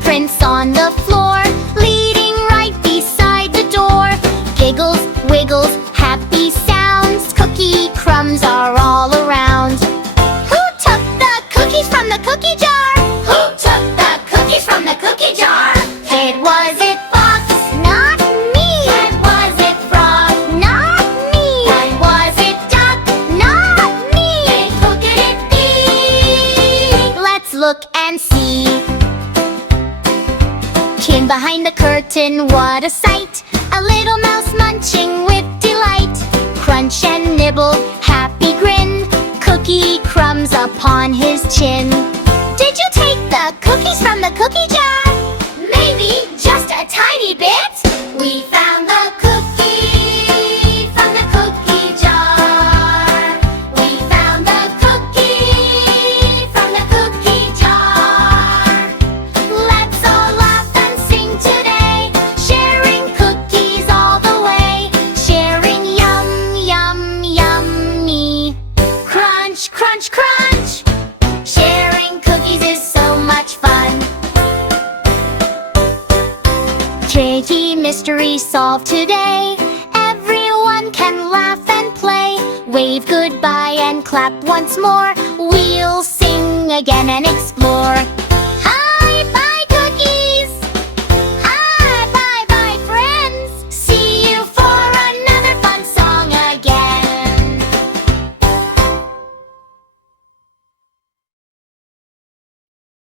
footprints on the floor, leading right beside the door. Giggles, wiggles, happy sounds, cookie crumbs are all around. Who took the cookies from the cookie jar? Who took the cookies from the cookie jar? It was it fox, not me. And was it frog, not me. And was it duck, not me. Then who could it be? Let's look and see. Hidden behind the curtain, what a sight! A little mouse munching with delight. Crunch and nibble, happy grin, cookie crumbs upon his chin. Did you take the cookies from the cookie jar? Maybe just a tiny bit. We found the cookie from the cookie jar. We found the cookie from the cookie jar. Let's all laugh and sing today, sharing cookies all the way, sharing yum, yum, yummy. Crunch, crunch, crunch. Sharing cookies is so much fun. Tricky mystery solved today. Everyone can laugh and play. Wave goodbye and clap once more. We'll sing again and explore.